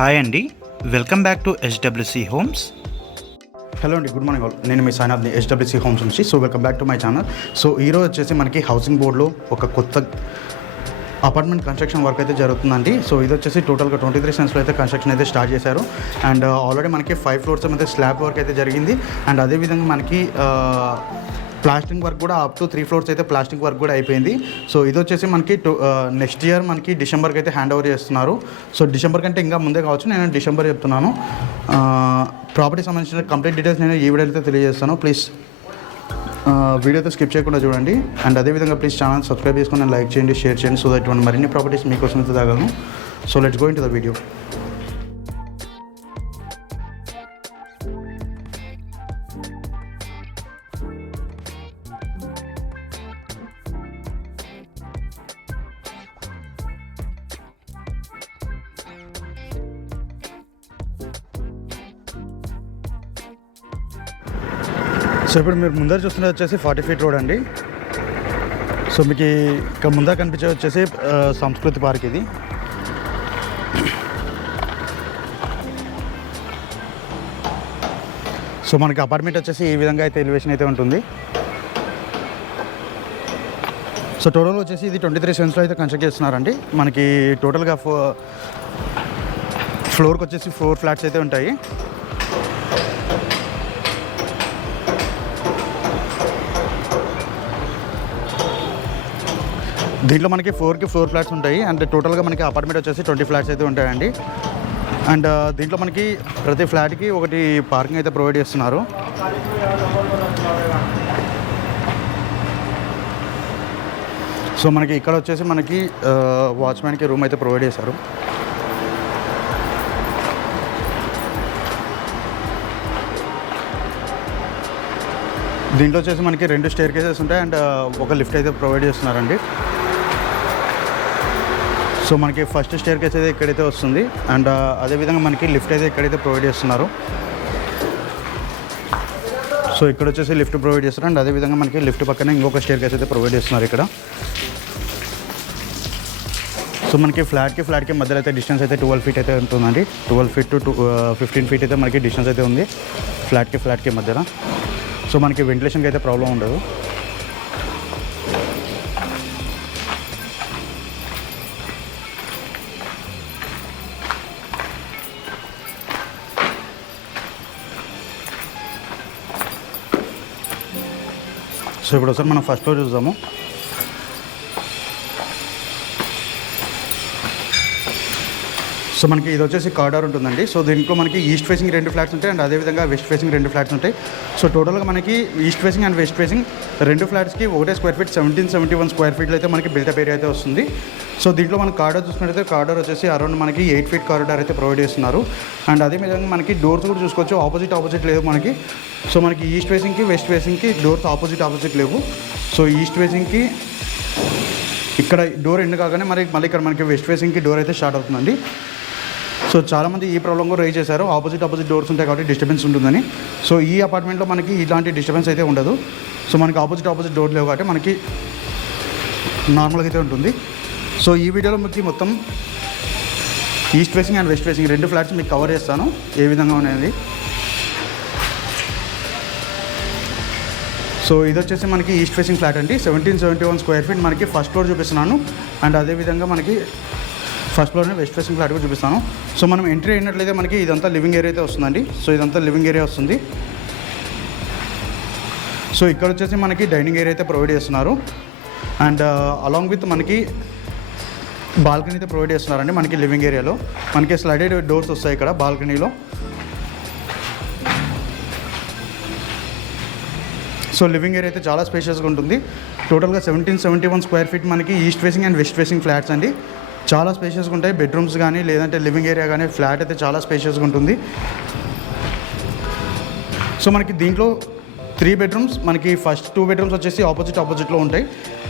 Hi అండి, welcome back to SWC homes. Hello అండి, good morning all. నేను మీ సాయినాథ్ని ఎస్డబ్ల్యూసి హోమ్స్ నుంచి. So welcome back to my channel. So ఈరోజు వచ్చేసి మనకి హౌసింగ్ బోర్డులో ఒక కొత్త అపార్ట్మెంట్ కన్స్ట్రక్షన్ వర్క్ అయితే జరుగుతుందండి. సో ఇది వచ్చేసి టోటల్గా 23 సెన్స్లో అయితే కన్స్ట్రక్షన్ అయితే స్టార్ట్ చేశారు. అండ్ ఆల్రెడీ మనకి 5 ఫ్లోర్స్ అయితే స్లాబ్ వర్క్ అయితే జరిగింది. అండ్ అదేవిధంగా మనకి ప్లాస్టింగ్ వర్క్ కూడా అప్ టు 3 ఫ్లోర్స్ అయితే ప్లాస్టింగ్ వర్క్ కూడా అయిపోయింది. సో ఇది వచ్చేసి మనకి నెక్స్ట్ ఇయర్ మనకి డిసెంబర్కి అయితే హ్యాండ్ ఓవర్ చేస్తున్నారు. సో డిసెంబర్ కంటే ఇంకా ముందే కావచ్చు, నేను డిసెంబర్ చెప్తున్నాను. ప్రాపర్టీ సంబంధించిన కంప్లీట్ డీటెయిల్స్ నేను ఈ వీడియో అయితే తెలియజేస్తాను. ప్లీజ్ వీడియోతో స్కిప్ చేయకుండా చూడండి. అండ్ అదేవిధంగా ప్లీజ్ ఛానల్ సబ్స్క్రైబ్ చేసుకొని లైక్ చేయండి, షేర్ చేయండి. సో దట్ ఇటువంటి మరిన్ని ప్రాపర్టీస్ మీకోసం అయితే తాగలను. So let's go into the video. So ఇప్పుడు మీరు ముందర చూస్తున్నది వచ్చేసి 40 ఫీట్ రోడ్ అండి. సో మీకు ఇక్కడ ముందర కనిపించే వచ్చేసి సంస్కృతి పార్క్. ఇది సో మనకి అపార్ట్మెంట్ వచ్చేసి ఈ విధంగా అయితే ఎలివేషన్ అయితే ఉంటుంది. సో టోటల్ వచ్చేసి ఇది 23 సెన్స్లో అయితే కన్స్ట్రక్ట్ చేస్తున్నారండి. మనకి టోటల్గా ఫ్లోర్కి వచ్చేసి 4 ఫ్లాట్స్ అయితే ఉంటాయి. దీంట్లో మనకి 4కి 4 ఫ్లాట్స్ ఉంటాయి. అండ్ టోటల్గా మనకి అపార్ట్మెంట్ వచ్చేసి 20 ఫ్లాట్స్ అయితే ఉంటాయండి. అండ్ దీంట్లో మనకి ప్రతి ఫ్లాట్కి ఒకటి పార్కింగ్ అయితే ప్రొవైడ్ చేస్తున్నారు. సో మనకి ఇక్కడ వచ్చేసి మనకి వాచ్మ్యాన్కి రూమ్ అయితే ప్రొవైడ్ చేశారు. దీంట్లో వచ్చేసి మనకి 2 స్టేర్ కేసెస్ ఉంటాయి. అండ్ ఒక లిఫ్ట్ అయితే ప్రొవైడ్ చేస్తున్నారండి. సో మనకి ఫస్ట్ స్టేర్ కేస్ అయితే ఇక్కడైతే వస్తుంది. అండ్ అదేవిధంగా మనకి లిఫ్ట్ అయితే ఇక్కడైతే ప్రొవైడ్ చేస్తున్నారు. సో ఇక్కడ వచ్చేసి లిఫ్ట్ ప్రొవైడ్ చేస్తారు. అండ్ అదేవిధంగా మనకి లిఫ్ట్ పక్కనే ఇంకొక స్టేర్ కేస్ అయితే ప్రొవైడ్ చేస్తున్నారు ఇక్కడ. సో మనకి ఫ్లాట్కి మధ్యలో అయితే డిస్టెన్స్ అయితే 12 ఫీట్ అయితే ఉంటుందండి. 12 ఫీట్ టు 15 ఫీట్ అయితే మనకి డిస్టెన్స్ అయితే ఉంది ఫ్లాట్కి మధ్యలో. సో మనకి వెంటిలేషన్కి అయితే ప్రాబ్లం ఉండదు. సో ఇప్పుడు ఒకసారి మనం ఫస్ట్ ఫ్లోర్ చూద్దాము. సో మనకి ఇది వచ్చేసి కారిడార్ ఉంటుందండి. సో దీంట్లో మనకి ఈస్ట్ ఫేసింగ్ 2 ఫ్లాట్స్ ఉంటాయి. అండ్ అదేవిధంగా వెస్ట్ ఫేసింగ్ 2 ఫ్లాట్స్ ఉంటాయి. సో టోటల్గా మనకి east facing and west facing 2 ఫ్లాట్స్కి ఒకటే స్క్వేర్ ఫీట్ 1771 స్క్వేర్ ఫీట్లు అయితే మనకి బిల్టప్ ఏరియా అయితే వస్తుంది. సో దీంట్లో మనం కారిడార్ చూసుకున్నట్లయితే కారిడార్ వచ్చేసి అరౌండ్ మనకి 8 ఫీట్ కారిడార్ అయితే ప్రొవైడ్ చేస్తున్నారు. అండ్ అదేవిధంగా మనకి డోర్స్ కూడా చూసుకోవచ్చు. ఆపోజిట్ లేదు మనకి. సో మనకి ఈస్ట్ ఫేసింగ్కి వెస్ట్ ఫేసింగ్కి డోర్స్ ఆపోజిట్ లేవు. సో ఈస్ట్ ఫేసింగ్కి ఇక్కడ డోర్ ఎండ్ కాగానే మళ్ళీ ఇక్కడ మనకి వెస్ట్ ఫేసింగ్కి డోర్ అయితే స్టార్ట్ అవుతుందండి. సో చాలామంది ఈ ప్రాబ్లం కూడా రైజ్ చేశారు. ఆపోజిట్ డోర్స్ ఉంటాయి కాబట్టి డిస్టర్బెన్స్ ఉంటుందని. సో ఈ అపార్ట్మెంట్లో మనకి ఇలాంటి డిస్టర్బెన్స్ అయితే ఉండదు. సో మనకి ఆపోజిట్ డోర్ లేవు కాబట్టి మనకి నార్మల్గా అయితే ఉంటుంది. సో ఈ వీడియోలో మీకు మొత్తం east facing and west facing 2 flats మీకు కవర్ చేస్తాను ఏ విధంగా అనేది. సో ఇది వచ్చేసి మనకి ఈస్ట్ ఫేసింగ్ ఫ్లాట్ అండి. 1771 స్క్వేర్ ఫీట్ మనకి ఫస్ట్ ఫ్లోర్ చూపిస్తున్నాను. అండ్ అదేవిధంగా మనకి ఫస్ట్ ఫ్లోర్ని వెస్ట్ ఫేసింగ్ ఫ్లాట్ కూడా చూపిస్తాను. సో మనం ఎంట్రీ అయినట్లయితే మనకి ఇదంతా లివింగ్ ఏరియా అయితే వస్తుందండి. సో ఇదంతా లివింగ్ ఏరియా వస్తుంది. సో ఇక్కడ వచ్చేసి మనకి డైనింగ్ ఏరియా అయితే ప్రొవైడ్ చేస్తున్నారు. అండ్ అలాంగ్ విత్ మనకి బాల్కనీ అయితే ప్రొవైడ్ చేస్తున్నారండి. మనకి లివింగ్ ఏరియాలో మనకి స్లైడెడ్ డోర్స్ వస్తాయి ఇక్కడ బాల్కనీలో. సో లివింగ్ ఏరియా అయితే చాలా స్పేషియస్గా ఉంటుంది. టోటల్గా 1771 స్క్వేర్ ఫీట్ మనకి east facing and west facing flats అండి. చాలా స్పేషియస్గా ఉంటాయి. బెడ్రూమ్స్ కానీ లేదంటే లివింగ్ ఏరియా కానీ ఫ్లాట్ అయితే చాలా స్పేషియస్గా ఉంటుంది. సో మనకి దీంట్లో 3 బెడ్రూమ్స్ మనకి ఫస్ట్ 2 బెడ్రూమ్స్ వచ్చేసి ఆపోజిట్లో ఉంటాయి.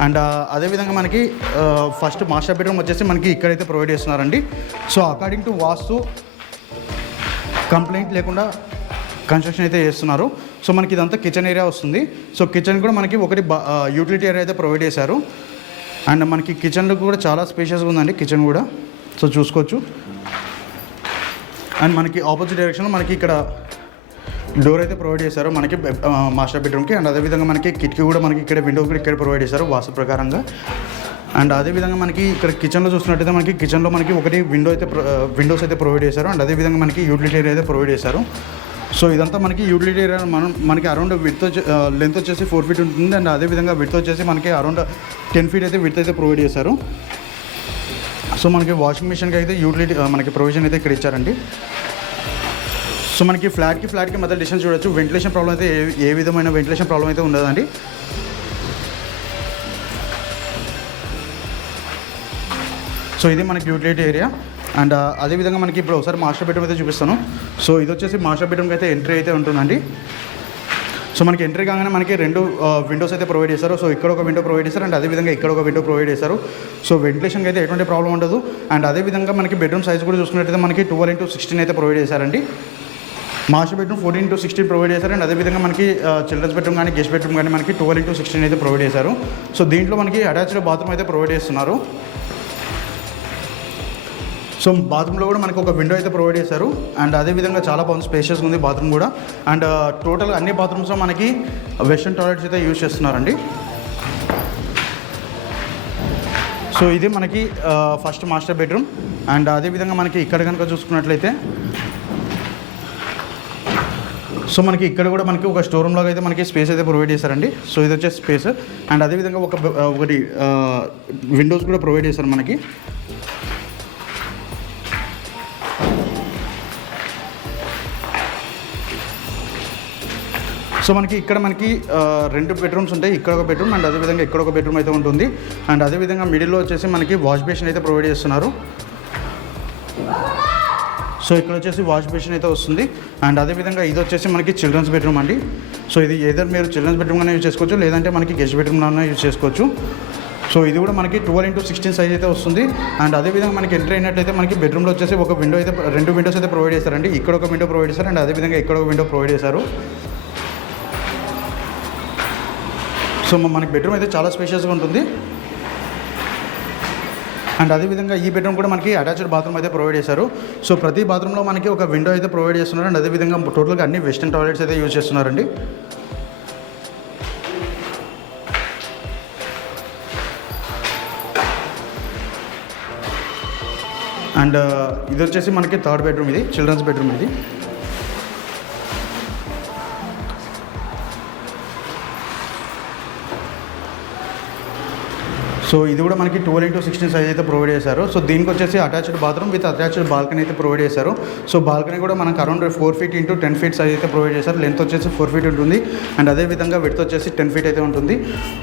అండ్ అదేవిధంగా మనకి ఫస్ట్ మాస్టర్ బెడ్రూమ్ వచ్చేసి మనకి ఇక్కడైతే ప్రొవైడ్ చేస్తున్నారండి. So according to vastu complaint లేకుండా కన్స్ట్రక్షన్ అయితే చేస్తున్నారు. సో మనకి ఇదంతా కిచెన్ ఏరియా వస్తుంది. సో కిచెన్ కూడా మనకి ఒకటి యూటిలిటీ ఏరియా అయితే ప్రొవైడ్ చేశారు. అండ్ మనకి కిచెన్లో కూడా చాలా స్పేషియస్గా ఉందండి కిచెన్ కూడా. సో చూసుకోవచ్చు. అండ్ మనకి ఆపోజిట్ డైరెక్షన్లో మనకి ఇక్కడ డోర్ అయితే ప్రొవైడ్ చేశారు మనకి మాస్టర్ బెడ్రూమ్కి. అండ్ అదేవిధంగా మనకి కిటికీ కూడా మనకి ఇక్కడ విండో కూడా ఇక్కడ ప్రొవైడ్ చేశారు వాస్తు ప్రకారంగా. అండ్ అదేవిధంగా మనకి ఇక్కడ కిచెన్లో చూసినట్టయితే మనకి కిచెన్లో మనకి ఒకటి విండోస్ అయితే ప్రొవైడ్ చేశారు. అండ్ అదేవిధంగా మనకి యూటిలిటీ ఏరియా అయితే ప్రొవైడ్ చేశారు. సో ఇదంతా మనకి యూటిలిటీ ఏరియా మనకి అరౌండ్ లెంత్ వచ్చేసి 4 feet ఉంటుంది. అండ్ అదేవిధంగా విడ్త్ వచ్చేసి మనకి అరౌండ్ 10 feet అయితే విడ్త్ అయితే ప్రొవైడ్ చేశారు. సో మనకి వాషింగ్ మిషన్కి అయితే యూటిలిటీ మనకి ప్రొవిజన్ అయితే ఇక్కడ ఇచ్చారండి. సో మనకి ఫ్లాట్కి మధ్య డిస్టెన్స్ చూడొచ్చు. వెంటిలేషన్ ప్రాబ్లం అయితే ఏ విధమైన వెంటిలేషన్ ప్రాబ్లం అయితే ఉండదండి. సో ఇది మనకి యూటిలిటీ ఏరియా. అండ్ అదేవిధంగా మనకి ఇప్పుడు ఒకసారి మాస్టర్ బెడ్రూమ్ అయితే చూపిస్తాను. సో ఇది వచ్చేసి మాస్టర్ బెడ్రూమ్కి అయితే ఎంట్రీ అయితే ఉంటుందండి. సో మనకి ఎంట్రీ కాగానే మనకి 2 విండోస్ అయితే ప్రొవైడ్ చేశారు. సో ఇక్కడ ఒక విండో ప్రొవైడ్ చేశారు అండ్ అదేవిధంగా ఇక్కడ ఒక విండో ప్రొవైడ్ చేశారు. సో వెంటిలేషన్కి అయితే ఎటువంటి ప్రాబ్లం ఉండదు. అండ్ అదేవిధంగా మనకి బెడ్రూమ్ సైజ్ కూడా చూసుకున్నట్టయితే మనకి 12x16 అయితే ప్రొవైడ్ చేశారండి. మాస్టర్ బెడ్రూమ్ 14x16 ప్రొవైడ్ చేశారు. అండ్ అదేవిధంగా మనకి చిల్డ్రన్స్ బెడ్రూమ్ కానీ గెస్ట్ బెడ్రూమ్ కానీ మనకి 12x16 అయితే ప్రొవైడ్ చేశారు. సో దీంట్లో మనకి అటాచ్డ్ బాత్రూమ్ అయితే ప్రొవైడ్ చేస్తున్నారు. సో బాత్రూంలో కూడా మనకి ఒక విండో అయితే ప్రొవైడ్ చేశారు. అండ్ అదేవిధంగా చాలా బాగుంది, స్పేషియస్గా ఉంది బాత్రూమ్ కూడా. అండ్ టోటల్గా అన్ని బాత్రూమ్స్లో మనకి వెస్టర్న్ టాయిలెట్స్ అయితే యూజ్ చేస్తున్నారండి. సో ఇది మనకి ఫస్ట్ మాస్టర్ బెడ్రూమ్. అండ్ అదేవిధంగా మనకి ఇక్కడ కనుక చూసుకున్నట్లయితే సో మనకి ఇక్కడ కూడా మనకి ఒక స్టోర్ రూమ్ లాగా అయితే మనకి స్పేస్ అయితే ప్రొవైడ్ చేశారండి. సో ఇది వచ్చేసి స్పేస్. అండ్ అదేవిధంగా ఒకటి విండోస్ కూడా ప్రొవైడ్ చేశారు మనకి. సో మనకి ఇక్కడ మనకి 2 బెడ్రూమ్స్ ఉంటాయి. ఇక్కడ ఒక బెడ్రూమ్ అండ్ అదేవిధంగా ఇక్కడ ఒక బెడ్రూమ్ అయితే ఉంటుంది. అండ్ అదేవిధంగా మిడిల్లో వచ్చేసి మనకి వాష్ బేసిన్ అయితే ప్రొవైడ్ చేస్తున్నారు. సో ఇక్కడ వచ్చేసి వాష్ బేసిన్ అయితే వస్తుంది. అండ్ అదేవిధంగా ఇది వచ్చేసి మనకి చిల్డ్రన్స్ బెడ్రూమ్ అండి. సో ఇది ఏదర్ మీరు చిల్డ్రన్స్ బెడ్రూమ్గానే యూజ్ చేసుకోవచ్చు, లేదంటే మనకి గెస్ట్ బెడ్రూమ్లోనే యూజ్ చేసుకోవచ్చు. సో ఇది కూడా మనకి 12x16 సైజ్ అయితే వస్తుంది. అండ్ అదేవిధంగా మనకి ఎంట్రీ అయినట్టయితే మనకి బెడ్రూమ్లో వచ్చేసి ఒక విండో అయితే 2 విండోస్ అయితే ప్రొవైడ్ చేశారండి. ఇక్కడ ఒక విండో ప్రొవైడ్ చేశారు అండ్ అదేవిధంగా ఇక్కడ ఒక విండో ప్రొవైడ్ చేశారు. సో మనకి బెడ్రూమ్ అయితే చాలా స్పేషియస్గా ఉంటుంది. అండ్ అదేవిధంగా ఈ బెడ్రూమ్ కూడా మనకి అటాచ్డ్ బాత్రూమ్ అయితే ప్రొవైడ్ చేశారు. సో ప్రతి బాత్రూంలో మనకి ఒక విండో అయితే ప్రొవైడ్ చేస్తున్నారు. అండ్ అదేవిధంగా టోటల్గా అన్ని వెస్టర్న్ టాయిలెట్స్ అయితే యూజ్ చేస్తున్నారండి. అండ్ ఇది వచ్చేసి మనకి 3rd బెడ్రూమ్, ఇది చిల్డ్రన్స్ బెడ్రూమ్ ఇది. సో ఇది కూడా మనకి 12x16 సైజ్ అయితే ప్రొవైడ్ చేశారు. సో దీనికి వచ్చేసి attached bathroom with attached balcony అయితే ప్రొవైడ్ చేశారు. సో బాల్కనీ కూడా మనకు around 4 feet into 10 feet size అయితే ప్రొవైడ్ చేశారు. లెంత్ వచ్చేసి 4 feet ఉంటుంది. అండ్ అదేవిధంగా విడ్త్ వచ్చేసి 10 feet అయితే ఉంటుంది.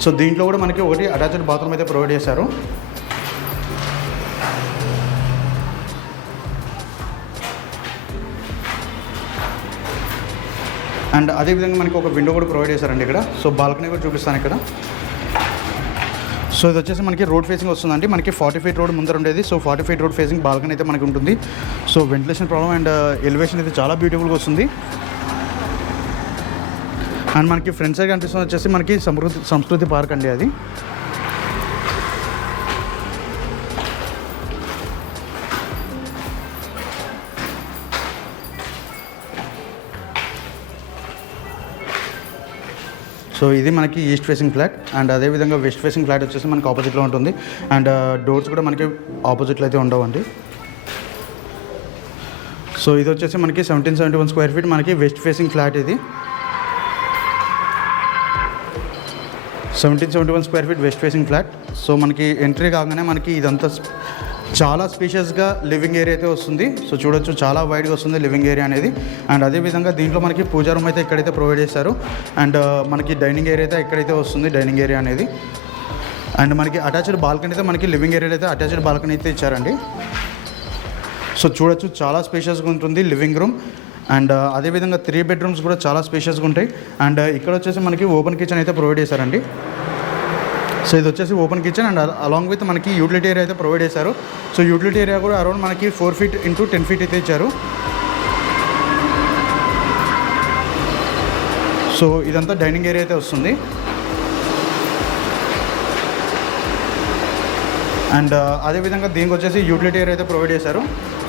సో దీంట్లో కూడా మనకి ఒకటి అటాచ్డ్ బాత్రూమ్ అయితే ప్రొవైడ్ చేశారు. అండ్ అదేవిధంగా మనకి ఒక విండో కూడా ప్రొవైడ్ చేశారండి ఇక్కడ. సో బాల్కనీ కూడా చూపిస్తాను ఇక్కడ. సో ఇది వచ్చేసి మనకి రోడ్ ఫేసింగ్ వస్తుందండి. మనకి 40 feet రోడ్ ముందర ఉండేది. So 40 feet road facing balcony అయితే మనకి ఉంటుంది. So ventilation problem and elevation అయితే చాలా బ్యూటిఫుల్గా వస్తుంది. అండ్ మనకి ఫ్రంట్ సైడ్ కనిపిస్తుంది వచ్చేసి మనకి సంస్కృతి పార్క్ అండి అది. సో ఇది మనకి ఈస్ట్ ఫేసింగ్ ఫ్లాట్. అండ్ అదేవిధంగా వెస్ట్ ఫేసింగ్ ఫ్లాట్ వచ్చేసి మనకి ఆపోజిట్లో ఉంటుంది. అండ్ డోర్స్ కూడా మనకి ఆపోజిట్లో అయితే ఉండవండి. సో ఇది వచ్చేసి మనకి 1771 square feet మనకి వెస్ట్ ఫేసింగ్ ఫ్లాట్ ఇది. 1771 square feet west facing flat. So మనకి ఎంట్రీ కాగానే మనకి ఇదంతా చాలా స్పేషియస్గా లివింగ్ ఏరియా అయితే వస్తుంది. సో చూడొచ్చు చాలా వైడ్గా వస్తుంది లివింగ్ ఏరియా అనేది. అండ్ అదేవిధంగా దీంట్లో మనకి పూజా రూమ్ అయితే ఇక్కడైతే ప్రొవైడ్ చేశారు. అండ్ మనకి డైనింగ్ ఏరియా అయితే ఇక్కడైతే వస్తుంది, డైనింగ్ ఏరియా అనేది. అండ్ మనకి అటాచ్డ్ బాల్కనీ అయితే మనకి లివింగ్ ఏరియా అయితే అటాచ్డ్ బాల్కనీ అయితే ఇచ్చారండి. సో చూడొచ్చు చాలా స్పేషియస్గా ఉంటుంది లివింగ్ రూమ్. అండ్ అదేవిధంగా 3 bedrooms కూడా చాలా స్పేషియస్గా ఉంటాయి. అండ్ ఇక్కడ వచ్చేసి మనకి ఓపెన్ కిచెన్ అయితే ప్రొవైడ్ చేశారండి. సో ఇది వచ్చేసి open kitchen and along with మనకి యూటిలిటీ ఏరియా అయితే ప్రొవైడ్ చేశారు. సో యూటిలిటీ ఏరియా కూడా అరౌండ్ మనకి 4 feet into 10 feet అయితే ఇచ్చారు. సో ఇదంతా డైనింగ్ ఏరియా అయితే వస్తుంది. అండ్ అదేవిధంగా దీనికి వచ్చేసి యూటిలిటీ ఏరియా అయితే ప్రొవైడ్ చేశారు.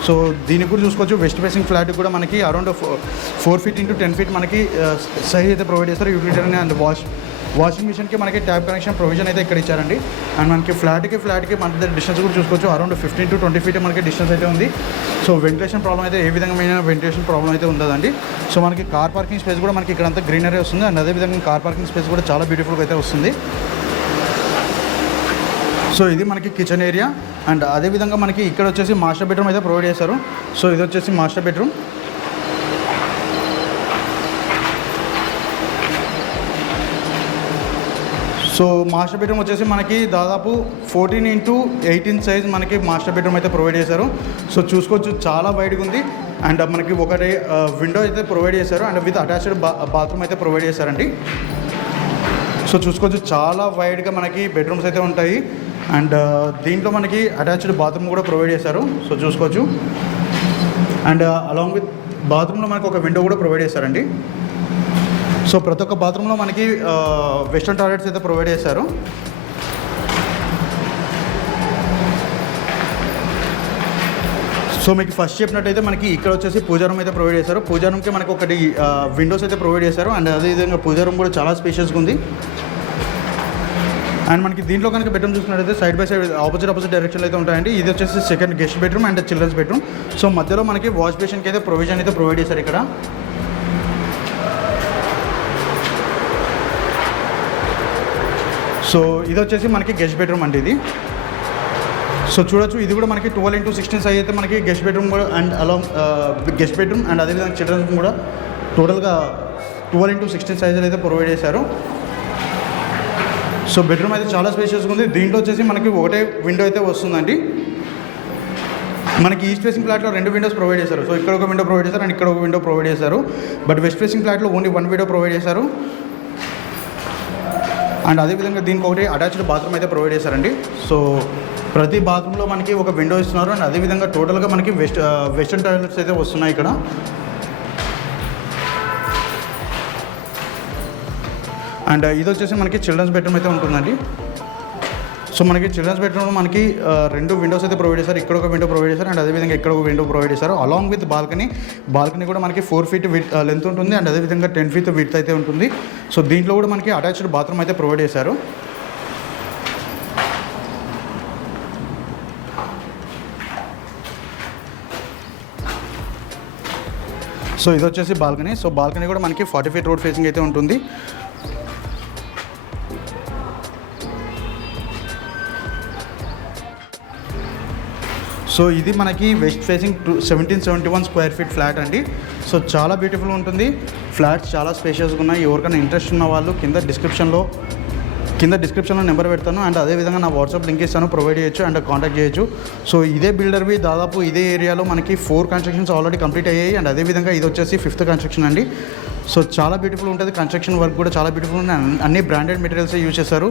సో దీనికి కూడా చూసుకోవచ్చు. వెస్ట్ ఫేసింగ్ ఫ్లాట్ కూడా మనకి అరౌండ్ 4 feet into 10 feet మనకి సైజ్ అయితే ప్రొవైడ్ చేస్తారు. యూటిలిటీ అండ్ వాషింగ్ మిషన్కి మనకి ట్యాప్ కనెక్షన్ ప్రొవిజన్ అయితే ఇక్కడ ఇచ్చారండి. అండ్ మనకి ఫ్లాట్కి మధ్య డిస్టెన్స్ కూడా చూసుకోవచ్చు. అరౌండ్ 15 to 20 feet మనకి డిస్టెన్స్ అయితే ఉంది. సో వెంటిలేషన్ ప్రాబ్లం అయితే ఏ విధమైన వెంటిలేషన్ ప్రాబ్లం అయితే ఉండదండి. సో మనకి కార్ పార్కింగ్ స్పేస్ కూడా మనకి ఇక్కడంతా గ్రీనరీ వస్తుంది. అండ్ అదేవిధంగా కార్ పార్కింగ్ స్పేస్ కూడా చాలా బ్యూటిఫుల్గా అయితే వస్తుంది. సో ఇది మనకి కిచెన్ ఏరియా. అండ్ అదేవిధంగా మనకి ఇక్కడ వచ్చేసి మాస్టర్ బెడ్రూమ్ అయితే ప్రొవైడ్ చేశారు. సో ఇది వచ్చేసి master bedroom. So master bedroom వచ్చేసి మనకి దాదాపు 14 into 18 సైజ్ మనకి మాస్టర్ బెడ్రూమ్ అయితే ప్రొవైడ్ చేశారు. సో చూసుకోవచ్చు, చాలా వైడ్గా ఉంది. అండ్ మనకి ఒకటి విండో అయితే ప్రొవైడ్ చేశారు. అండ్ విత్ అటాచ్డ్ బాత్రూమ్ అయితే ప్రొవైడ్ చేశారండి. సో చూసుకోవచ్చు, చాలా వైడ్గా మనకి బెడ్రూమ్స్ అయితే ఉంటాయి. అండ్ దీంట్లో మనకి అటాచ్డ్ బాత్రూమ్ కూడా ప్రొవైడ్ చేశారు. సో చూసుకోవచ్చు. అండ్ అలాంగ్ విత్ బాత్రూంలో మనకి ఒక విండో కూడా ప్రొవైడ్ చేశారండి. సో ప్రతి ఒక్క బాత్రూంలో మనకి వెస్టర్న్ టాయిలెట్స్ అయితే ప్రొవైడ్ చేశారు. సో మీకు ఫస్ట్ చెప్పినట్టయితే మనకి ఇక్కడ వచ్చేసి పూజా రూమ్ అయితే ప్రొవైడ్ చేశారు. పూజా రూమ్కి మనకి ఒకటి విండోస్ అయితే ప్రొవైడ్ చేశారు. అండ్ అదేవిధంగా పూజా రూమ్ కూడా చాలా స్పేషియస్గా ఉంది. అండ్ మనకి దీంట్లో కనుక బెడ్రూమ్ చూసుకున్నట్టయితే సైడ్ బై సైడ్ ఆపోజిట్ డైరెక్షన్లో అయితే ఉంటాయండి. ఇది వచ్చేసి second guest bedroom and children's bedroom. So మధ్యలో మనకి వాష్ బేసిన్కి అయితే ప్రొవిజన్ అయితే ప్రొవైడ్ చేశారు ఇక్కడ. సో ఇది వచ్చేసి మనకి గెస్ట్ బెడ్రూమ్ అండి ఇది. సో చూడొచ్చు, ఇది కూడా మనకి 12 into 16 సైజ్ అయితే మనకి గెస్ట్ బెడ్రూమ్ కూడా and along guest bedroom and అదేవిధంగా చిల్డ్రన్స్ కూడా టోటల్గా 12 into 16 సైజులు అయితే ప్రొవైడ్ చేశారు. సో బెడ్రూమ్ అయితే చాలా స్పేషియస్గా ఉంది. దీంట్లో వచ్చేసి మనకి ఒకటే విండో అయితే వస్తుందండి. మనకి ఈస్ట్ ఫేసింగ్ ఫ్లాట్లో 2 విండోస్ ప్రొవైడ్ చేశారు. సో ఇక్కడ ఒక విండో ప్రొవైడ్ చేశారు అండ్ ఇక్కడ ఒక విండో ప్రొవైడ్ చేశారు. బట్ వెస్ట్ ఫేసింగ్ ఫ్లాట్లో ఓన్లీ 1 విండో ప్రొవైడ్ చేశారు. అండ్ అదేవిధంగా దీనికి ఒకటి అటాచ్డ్ బాత్రూమ్ అయితే ప్రొవైడ్ చేశారండి. సో ప్రతి బాత్రూంలో మనకి ఒక విండో ఇస్తున్నారు. అండ్ అదేవిధంగా టోటల్గా మనకి వెస్టర్న్ టాయిలెట్స్ అయితే వస్తున్నాయి ఇక్కడ. అండ్ ఇది వచ్చేసి మనకి చిల్డ్రన్స్ బెడ్రూమ్ అయితే ఉంటుందండి. సో మనకి చిల్డ్రన్స్ బెడ్రూమ్లో మనకి 2 విండోస్ అయితే ప్రొవైడ్ చేశారు. ఇక్కడ ఒక విండో ప్రొవైడ్ చేశారు అండ్ అదేవిధంగా ఇక్కడ ఒక విండో ప్రొవైడ్ చేశారు. అలాంగ్ విత్ బాల్కనీ కూడా మనకి 4 feet లెంత్ ఉంటుంది అండ్ అదేవిధంగా 10 feet విడ్త్ అయితే ఉంటుంది. సో దీంట్లో కూడా మనకి అటాచ్డ్ బాత్రూమ్ అయితే ప్రొవైడ్ చేశారు. సో ఇది వచ్చేసి బాల్కనీ. సో బాల్కనీ కూడా మనకి 40 feet రోడ్ ఫేసింగ్ అయితే ఉంటుంది. సో ఇది మనకి west facing 1771 square feet flat అండి. సో చాలా బ్యూటిఫుల్ ఉంటుంది. ఫ్లాట్స్ చాలా స్పేషియస్గా ఉన్నాయి. ఎవరికైనా ఇంట్రెస్ట్ ఉన్న వాళ్ళు కింద డిస్క్రిప్షన్లో నెంబర్ పెడతాను. అండ్ అదేవిధంగా నా వాట్సాప్ లింక్ ఇస్తాను, ప్రొవైడ్ చేయొచ్చు అండ్ కాంటాక్ట్ చేయొచ్చు. సో ఇదే బిల్డర్వి దాదాపు ఇదే ఏరియాలో మనకి 4 కన్స్ట్రక్షన్స్ ఆల్రెడీ కంప్లీట్ అయ్యాయి. అండ్ అదేవిధంగా ఇది వచ్చేసి 5th కన్స్ట్రక్షన్ అండి. సో చాలా బ్యూటిఫుల్ ఉంటుంది. కన్స్ట్రక్షన్ వర్క్ కూడా చాలా బ్యూటిఫుల్ ఉంది. అన్ని బ్రాండెడ్ మెటీరియల్స్ యూజ్ చేస్తారు.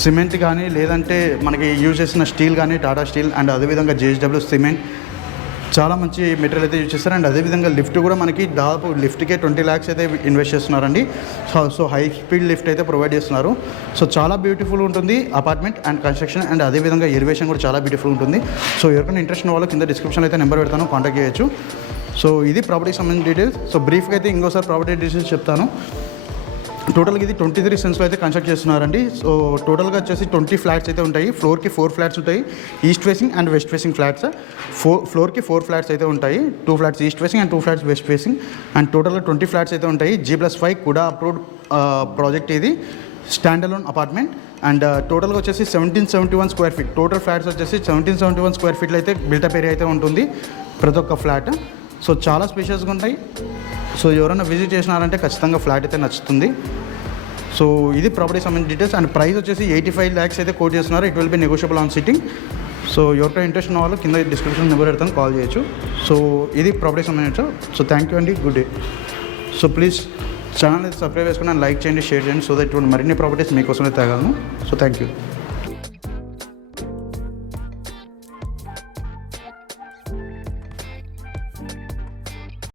సిమెంట్ కానీ లేదంటే మనకి యూజ్ చేసిన స్టీల్ కానీ టాటా స్టీల్ అండ్ అదేవిధంగా JSW సిమెంట్ చాలా మంచి మెటీరియల్ అయితే యూజ్ చేస్తారు. అండ్ అదేవిధంగా లిఫ్ట్ కూడా మనకి దాదాపు లిఫ్ట్కే 20 lakhs అయితే ఇన్వెస్ట్ చేస్తున్నారండి. సో హై స్పీడ్ లిఫ్ట్ అయితే ప్రొవైడ్ చేస్తున్నారు. సో చాలా బ్యూటిఫుల్ ఉంటుంది అపార్ట్మెంట్ అండ్ కన్స్ట్రక్షన్ అండ్ అదేవిధంగా ఎలివేషన్ కూడా చాలా బ్యూటిఫుల్ ఉంటుంది. సో ఎవరికైనా ఇంట్రెస్ట్ ఉన్న వాళ్ళు కింద డిస్క్రిప్షన్లో అయితే నెంబర్ పెడతాను, కాంటాక్ట్ చేయొచ్చు. సో ఇది ప్రాపర్టీకి సంబంధించిన డీటెయిల్స్. సో బ్రీఫ్గా అయితే ఇంకోసారి ప్రాపర్టీ డీటెయిల్స్ చెప్తాను. టోటల్గా ఇది 23 సెన్స్లో అయితే కన్స్ట్రక్ట్ చేస్తున్నారండి. సో టోటల్గా వచ్చేసి 20 ఫ్లాట్స్ అయితే ఉంటాయి. ఫ్లోర్కి 4 ఫ్లాట్స్ ఉంటాయి, east facing and west facing flats. ఫ్లోర్కి 4 ఫ్లాట్స్ అయితే ఉంటాయి. 2 flats east facing and 2 flats west facing. And టోటల్గా 20 ఫ్లాట్స్ అయితే ఉంటాయి. G+5 కూడా అప్రూవ్డ్ ప్రాజెక్ట్ ఇది, స్టాండ్ అలోన్ అపార్ట్మెంట్. అండ్ టోటల్గా వచ్చేసి 1771 square feet. టోటల్ ఫ్లాట్స్ వచ్చేసి 1771 square feet అయితే బిల్టప్ ఏరియా అయితే ఉంటుంది ప్రతి ఒక్క ఫ్లాట్. సో చాలా స్పేషియస్గా ఉంటాయి. సో ఎవరైనా విజిట్ చేసినారంటే ఖచ్చితంగా ఫ్లాట్ అయితే నచ్చుతుంది. సో ఇది ప్రాపర్టీ సంబంధించిన డీటెయిల్స్. అండ్ ప్రైస్ వచ్చేసి 85 lakhs అయితే కోట్ చేస్తున్నారు. It will be negotiable on sitting. So ఎవరికైనా ఇంట్రెస్ట్ ఉన్న వాళ్ళు కింద డిస్క్రిప్షన్ నెంబర్ పెడతాను, కాల్ చేయొచ్చు. సో ఇది ప్రాపర్టీ సంబంధించిన. సో థ్యాంక్ యూ అండి, good day. So please channel అయితే సబ్స్క్రైబ్ చేసుకుని లైక్ చేయండి, షేర్ చేయండి. సో దట్ ఇటువంటి మరిన్ని ప్రాపర్టీస్ మీకోసమే తేగలను. So thank you.